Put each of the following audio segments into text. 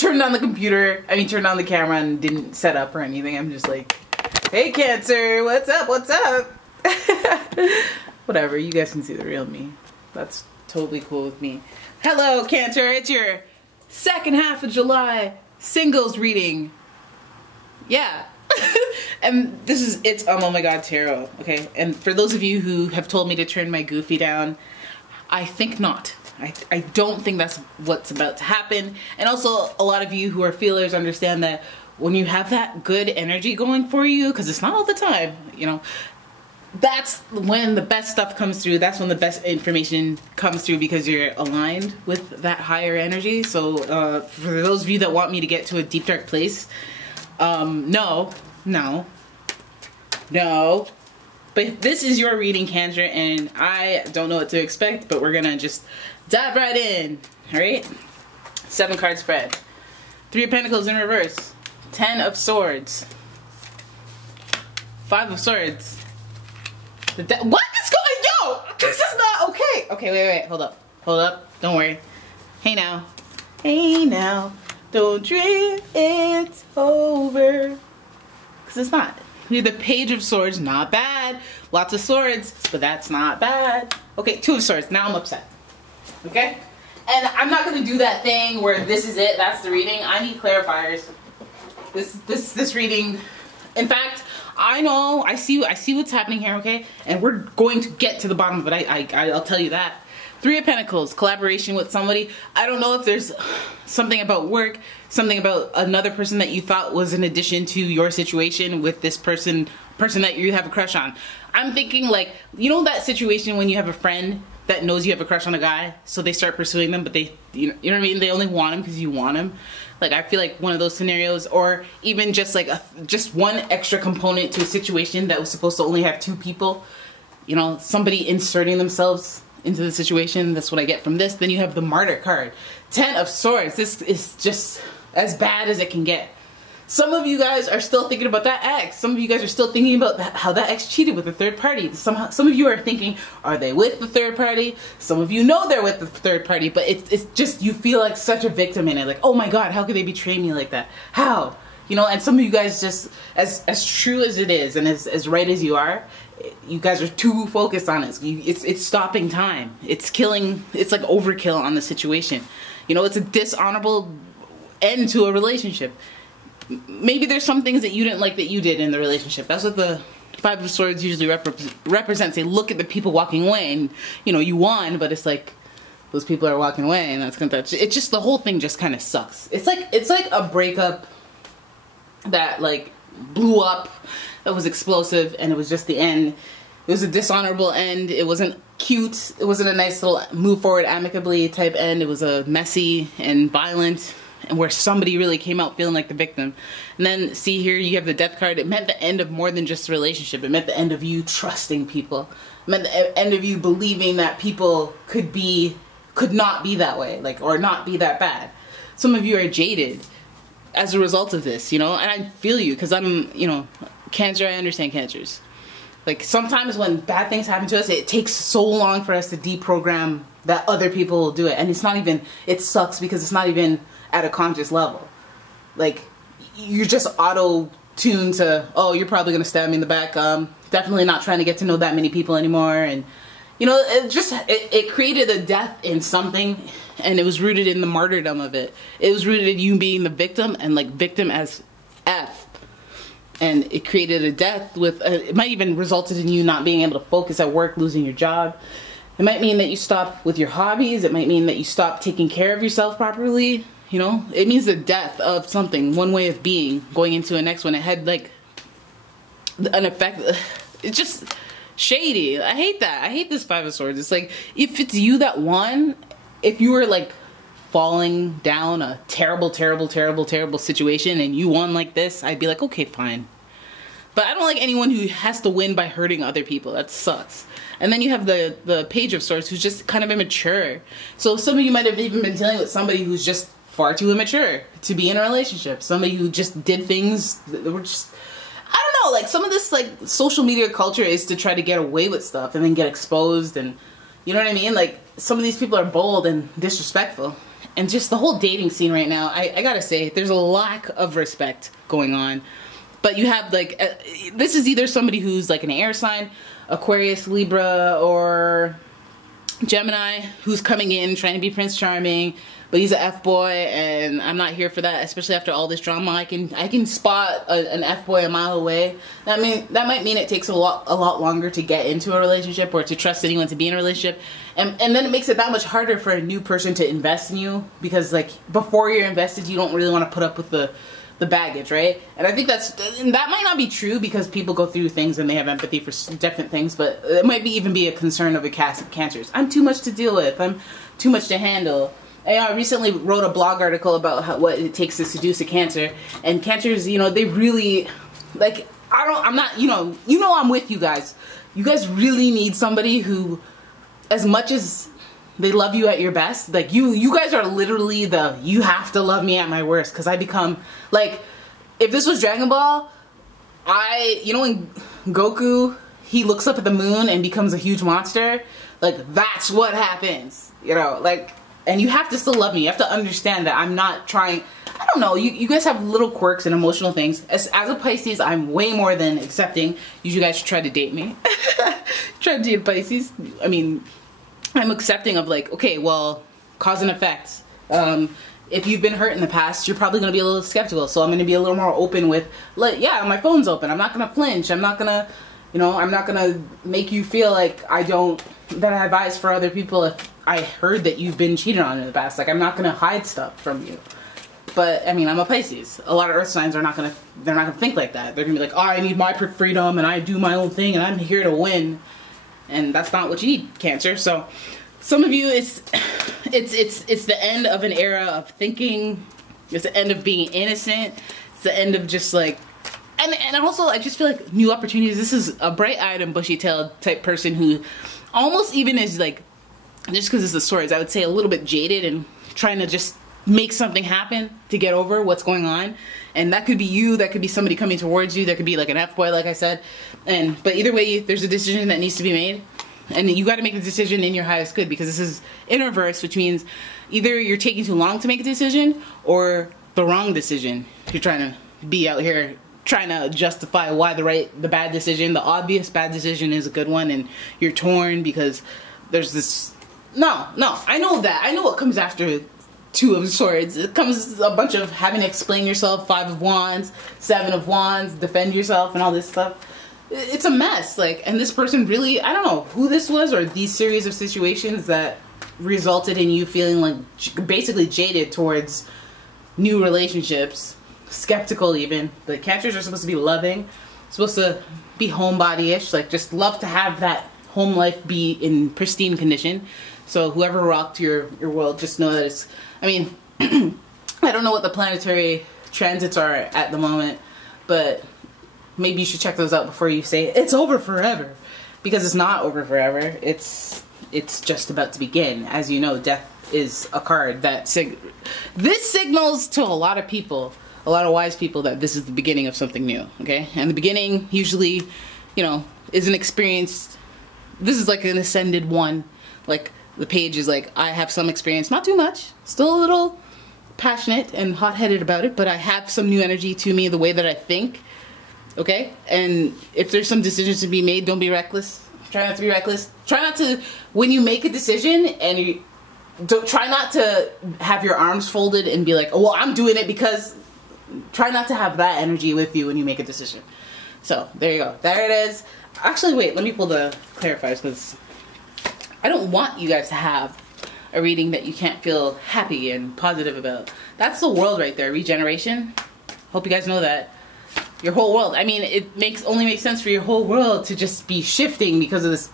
turned on the computer, turned on the camera and didn't set up or anything. I'm just like, hey Cancer, what's up, what's up? Whatever, you guys can see the real me. That's totally cool with me. Hello Cancer, it's your second half of July singles reading. Yeah. And it's Oh My God Tarot, okay? And for those of you who have told me to turn my goofy down, I think not. I don't think that's what's about to happen. And also, a lot of you who are feelers understand that when you have that good energy going for you, because it's not all the time, you know, that's when the best stuff comes through. That's when the best information comes through, because you're aligned with that higher energy. So for those of you that want me to get to a deep dark place, no. But this is your reading, Cancer, and I don't know what to expect, but we're gonna just dive right in. Alright? 7 card spread. 3 of Pentacles in reverse. 10 of Swords. 5 of Swords. What is going? Yo! This is not okay! Okay, wait. Hold up. Don't worry. Hey now. Don't dream it's over. Because it's not. We have the Page of Swords. Not bad. Lots of swords, but that's not bad. Okay, 2 of Swords. Now I'm upset. Okay? And I'm not going to do that thing where this is it. That's the reading. I need clarifiers. This reading. In fact, I know. I see what's happening here, okay? And we're going to get to the bottom of it. I'll tell you that. 3 of Pentacles, collaboration with somebody. I don't know if there's something about work, something about another person that you thought was an addition to your situation with this person that you have a crush on. I'm thinking like, you know that situation when you have a friend that knows you have a crush on a guy, so they start pursuing them, but they, you know what I mean? They only want him because you want him. Like, I feel like one of those scenarios, or even just like just one extra component to a situation that was supposed to only have 2 people. You know, somebody inserting themselves into the situation. That's what I get from this. Then you have the Martyr card. 10 of Swords. This is just as bad as it can get. Some of you guys are still thinking about that ex. Some of you guys are still thinking about how that ex cheated with the third party. Some of you are thinking, are they with the third party? Some of you know they're with the third party, but it's just, you feel like such a victim in it. Like, oh my God, how could they betray me like that? How? You know, and some of you guys just, as true as it is and as right as you are, you guys are too focused on it. It's stopping time. It's killing. It's like overkill on the situation. You know, it's a dishonorable end to a relationship. Maybe there's some things that you didn't like that you did in the relationship. That's what the 5 of Swords usually represents. They look at the people walking away and, you know, you won, but it's like those people are walking away, and it's just, the whole thing just kind of sucks. It's like a breakup that like blew up, that was explosive, and it was just the end. It was a dishonorable end. It wasn't cute. It wasn't a nice little move forward amicably type end. It was a messy and violent, and where somebody really came out feeling like the victim. And then see here, you have the Death card. It meant the end of more than just a relationship. It meant the end of you trusting people. It meant the end of you believing that people could not be that way, like, or not be that bad. Some of you are jaded as a result of this, you know, and I feel you, because I'm, you know, Cancer, I understand Cancers. Like, sometimes when bad things happen to us, it takes so long for us to deprogram that other people will do it. And it's not even, it sucks because it's not even at a conscious level. Like, you're just auto-tuned to, oh, you're probably going to stab me in the back. Definitely not trying to get to know that many people anymore. And, you know, it created a death in something, and it was rooted in the martyrdom of it. It was rooted in you being the victim, and like victim as F. And it created a death with, it might even resulted in you not being able to focus at work, losing your job. It might mean that you stop with your hobbies. It might mean that you stop taking care of yourself properly. You know, it means the death of something, one way of being, going into a next one. It had like an effect. It's just shady. I hate that. I hate this 5 of Swords. It's like, if it's you that won, if you were like falling down a terrible situation and you won like this, I'd be like, okay, fine. But I don't like anyone who has to win by hurting other people. That sucks. And then you have the Page of Swords, who's just kind of immature. So some of you might have even been dealing with somebody who's just far too immature to be in a relationship. Somebody who just did things that were just, I don't know, like some of this like social media culture is to try to get away with stuff and then get exposed, and you know what I mean? Like, some of these people are bold and disrespectful. and just the whole dating scene right now, I gotta say, there's a lack of respect going on. But you have like, this is either somebody who's like an air sign, Aquarius, Libra, or Gemini, who's coming in trying to be Prince Charming, but he's an F-boy, and I'm not here for that, especially after all this drama. I can spot an F-boy a mile away. That might mean it takes a lot longer to get into a relationship or to trust anyone to be in a relationship. And then it makes it that much harder for a new person to invest in you, because like before you're invested, you don't really want to put up with the baggage, right? And I think that might not be true, because people go through things and they have empathy for different things, but it might even be a concern of a cast of cancers. I'm too much to deal with. I'm too much to handle. And I recently wrote a blog article about what it takes to seduce a Cancer, and Cancers, you know, they really, like, I'm not, you know, I'm with you guys. You guys really need somebody who, as much as they love you at your best, like you guys are literally you have to love me at my worst, because I become, like, if this was Dragon Ball, you know when Goku, he looks up at the moon and becomes a huge monster, like, that's what happens, you know, like, and you have to still love me. You have to understand that I'm not trying, I don't know, you guys have little quirks and emotional things. As a Pisces, I'm way more than accepting. You guys should try to date me. Try to date a Pisces. I mean, I'm accepting of, like, okay, well, cause and effect. If you've been hurt in the past, you're probably going to be a little skeptical. So I'm going to be a little more open with, like, yeah, my phone's open. I'm not going to flinch. I'm not going to, you know, I'm not going to make you feel like that I have eyes for other people if I heard that you've been cheated on in the past. Like, I'm not going to hide stuff from you. But, I mean, I'm a Pisces. A lot of earth signs are not going to, they're not going to think like that. They're going to be like, oh, I need my freedom and I do my own thing and I'm here to win. And that's not what you need, Cancer. So some of you, it's the end of an era of thinking. It's the end of being innocent. It's the end of just like, and also I just feel like new opportunities. This is a bright-eyed and bushy-tailed type person who almost even is like, just because it's the swords, I would say a little bit jaded and trying to just make something happen to get over what's going on. And that could be you, that could be somebody coming towards you, that could be like an F-boy, like I said. But either way, there's a decision that needs to be made. And you got to make a decision in your highest good, because this is in reverse, which means either you're taking too long to make a decision or the wrong decision. You're trying to be out here trying to justify why the bad decision, the obvious bad decision is a good one, and you're torn because there's this, no, I know that. I know what comes after Two of Swords. It comes a bunch of having to explain yourself, 5 of Wands, 7 of Wands, defend yourself and all this stuff. It's a mess, like, and this person really, I don't know who this was or these series of situations that resulted in you feeling like basically jaded towards new relationships, skeptical even. The Cancers are supposed to be loving, supposed to be homebody-ish, like just love to have that home life be in pristine condition. So whoever rocked your world, just know that it's, I mean, I don't know what the planetary transits are at the moment, but maybe you should check those out before you say it's over forever, because it's not over forever. It's just about to begin. As you know, death is a card that this signals to a lot of people, a lot of wise people, that this is the beginning of something new. Okay, and the beginning usually, you know, is an experience. This is like an ascended one. Like the page is like, I have some experience, not too much, still a little passionate and hot-headed about it, but I have some new energy to me, the way that I think. Okay, and if there's some decisions to be made, don't be reckless. Try not to be reckless. Try not to, when you make a decision, and you don't, try not to have your arms folded and be like, oh, well, I'm doing it because. Try not to have that energy with you when you make a decision. So there you go. There it is. Actually, wait. Let me pull the clarifiers, because I don't want you guys to have a reading that you can't feel happy and positive about. That's the world right there. Regeneration. Hope you guys know that. Your whole world. I mean, it only makes sense for your whole world to just be shifting because of this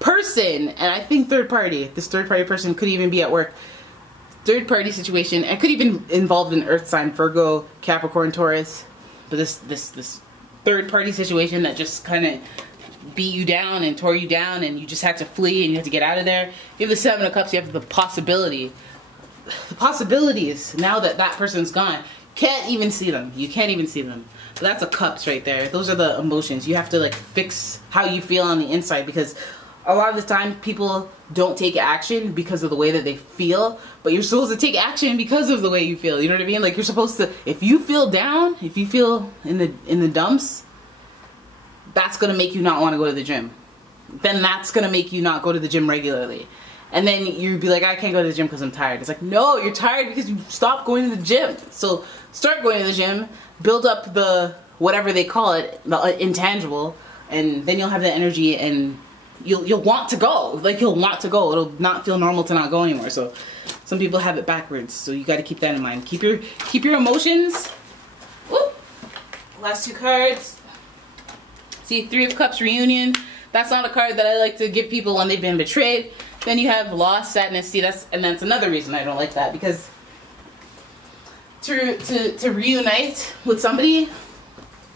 person. And I think third party. This third party person could even be at work. Third party situation. It could even involve an earth sign, Virgo, Capricorn, Taurus. But this third party situation that just kind of beat you down and tore you down, and you just had to flee and you had to get out of there. You have the 7 of Cups. You have the possibility. The possibilities now that that person's gone. Can't even see them. You can't even see them. But that's a Cups right there. Those are the emotions. You have to like fix how you feel on the inside, because a lot of the time people don't take action because of the way that they feel, but you're supposed to take action because of the way you feel. You know what I mean? Like, you're supposed to, if you feel down, if you feel in the dumps, that's gonna make you not want to go to the gym. Then that's gonna make you not go to the gym regularly. And then you'd be like, I can't go to the gym because I'm tired. It's like, no, you're tired because you stopped going to the gym. So start going to the gym, build up the, whatever they call it, the intangible, and then you'll have the energy and you'll want to go. Like, you'll want to go. It'll not feel normal to not go anymore. So some people have it backwards. So you got to keep that in mind. Keep your emotions. Whoop. Last two cards. See, Three of Cups, reunion. That's not a card that I like to give people when they've been betrayed. Then you have loss, sadness. See, that's another reason I don't like that, because to reunite with somebody,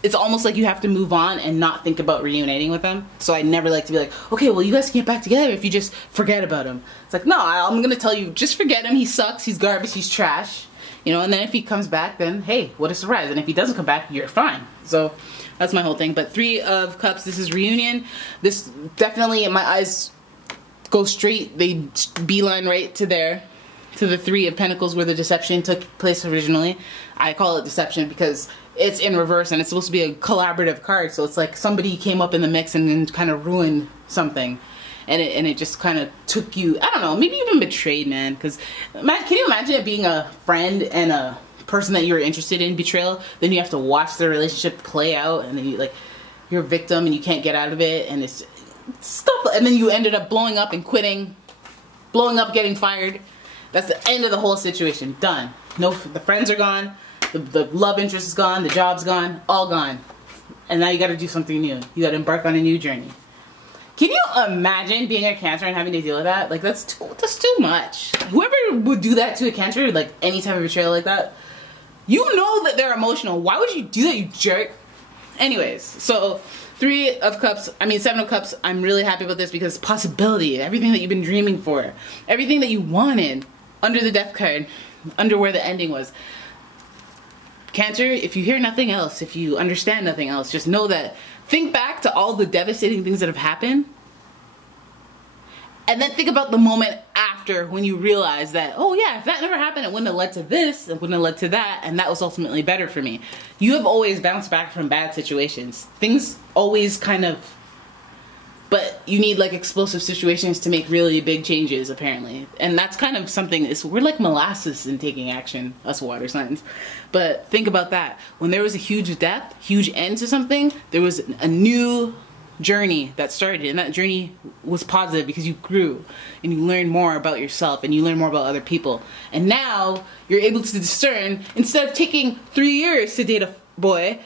it's almost like you have to move on and not think about reuniting with them. So I never like to be like, okay, well, you guys can get back together if you just forget about him. It's like, no, I'm gonna tell you, just forget him. He sucks. He's garbage. He's trash. You know. And then if he comes back, then hey, what a surprise. And if he doesn't come back, you're fine. So that's my whole thing. But Three of Cups. This is reunion. This definitely, my eyes go straight, they beeline right to there, to the Three of Pentacles where the deception took place originally. I call it deception because it's in reverse and it's supposed to be a collaborative card, so it's like somebody came up in the mix and then kind of ruined something, and it just kind of took you, I don't know, maybe you've been betrayed, man, because can you imagine it being a friend and a person that you're interested in betrayal, then you have to watch the relationship play out, and then you're a victim and you can't get out of it, and it's stuff, and then you ended up blowing up and quitting, blowing up, getting fired. That's the end of the whole situation. Done. No, the friends are gone, the love interest is gone, the job's gone, all gone, and now you got to do something new. You got to embark on a new journey. Can you imagine being a Cancer and having to deal with that? Like, that's too much. Whoever would do that to a Cancer, like any type of betrayal like that, you know that they're emotional. Why would you do that, you jerk? Anyways, so Three of Cups, I mean Seven of Cups, I'm really happy about this because possibility, everything that you've been dreaming for, everything that you wanted, under the Death card, under where the ending was. Cancer, if you hear nothing else, if you understand nothing else, just know that, think back to all the devastating things that have happened, and then think about the moment after when you realize that, oh yeah, if that never happened, it wouldn't have led to this, it wouldn't have led to that, and that was ultimately better for me. You have always bounced back from bad situations. Things always kind of, but you need like explosive situations to make really big changes, apparently. And that's kind of something, we're like molasses in taking action, us water signs. But think about that. When there was a huge death, huge end to something, there was a new journey that started, and that journey was positive because you grew and you learned more about yourself and you learned more about other people, and now you're able to discern. Instead of taking 3 years to date a boy,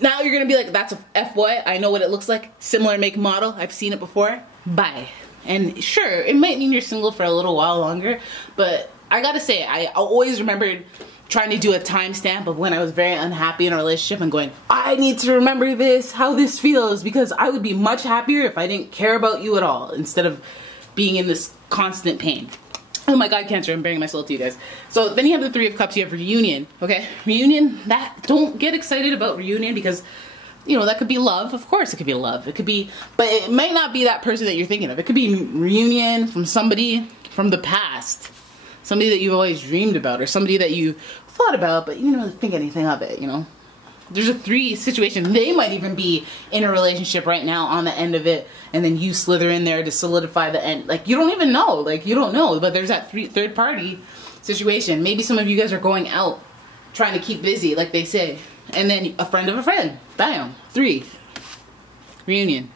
now you're gonna be like, that's a F-boy, I know what it looks like, similar make model, I've seen it before, bye. And sure, it might mean you're single for a little while longer, but I gotta say, I always remembered trying to do a timestamp of when I was very unhappy in a relationship and going, I need to remember this, how this feels, because I would be much happier if I didn't care about you at all, instead of being in this constant pain. Oh my God, Cancer, I'm bearing my soul to you guys. So then you have the Three of Cups, you have reunion, okay? Reunion, don't get excited about reunion because, you know, that could be love. Of course it could be love. It could be, but it might not be that person that you're thinking of. It could be reunion from somebody from the past. Somebody that you've always dreamed about, or somebody that you thought about, but you didn't really think anything of it, you know? There's a Three situation. They might even be in a relationship right now on the end of it, and then you slither in there to solidify the end. Like, you don't even know. Like, you don't know, but there's that third party situation. Maybe some of you guys are going out, trying to keep busy, like they say. And then a friend of a friend. Bam. 3. Reunion.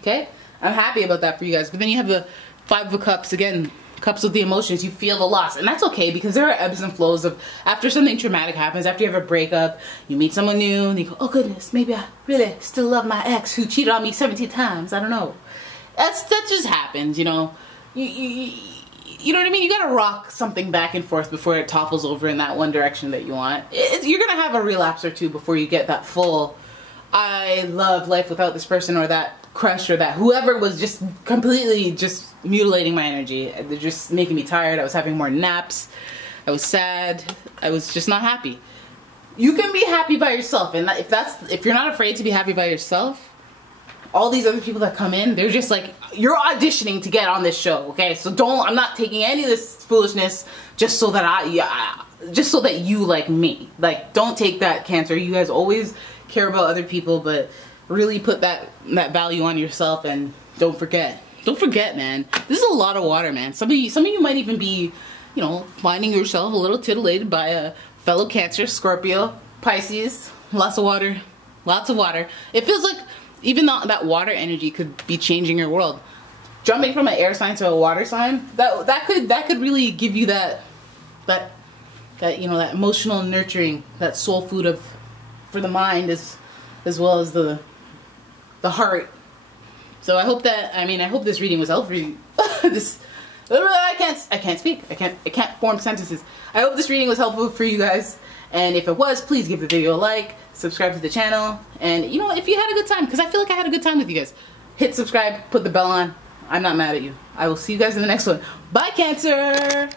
Okay? I'm happy about that for you guys. But then you have the Five of Cups again. Cups with the emotions, you feel the loss, and that's okay because there are ebbs and flows of after something traumatic happens, after you have a breakup, you meet someone new and you go, oh goodness, maybe I really still love my ex who cheated on me 17 times, I don't know. That just happens, you know. You know what I mean? You gotta rock something back and forth before it topples over in that one direction that you want. You're gonna have a relapse or two before you get that full, I love life without this person, or that crush, or that whoever was just completely just mutilating my energy. They're just making me tired. I was having more naps. I was sad. I was just not happy. You can be happy by yourself, and if you're not afraid to be happy by yourself, all these other people that come in, they're just like, you're auditioning to get on this show, okay? So I'm not taking any of this foolishness just so that just so that you like me. Like, don't take that, Cancer. You guys always care about other people, but really put that value on yourself, and don't forget, man. This is a lot of water, man. Some of you might even be, you know, finding yourself a little titillated by a fellow Cancer, Scorpio, Pisces. Lots of water. It feels like even that water energy could be changing your world. Jumping from an air sign to a water sign, that could really give you that you know, that emotional nurturing, that soul food for the mind as well as the heart. So I hope this reading was helpful for you. I can't speak. I can't form sentences. I hope this reading was helpful for you guys. And if it was, please give the video a like, subscribe to the channel, and you know, if you had a good time, because I feel like I had a good time with you guys, hit subscribe, put the bell on. I'm not mad at you. I will see you guys in the next one. Bye, Cancer!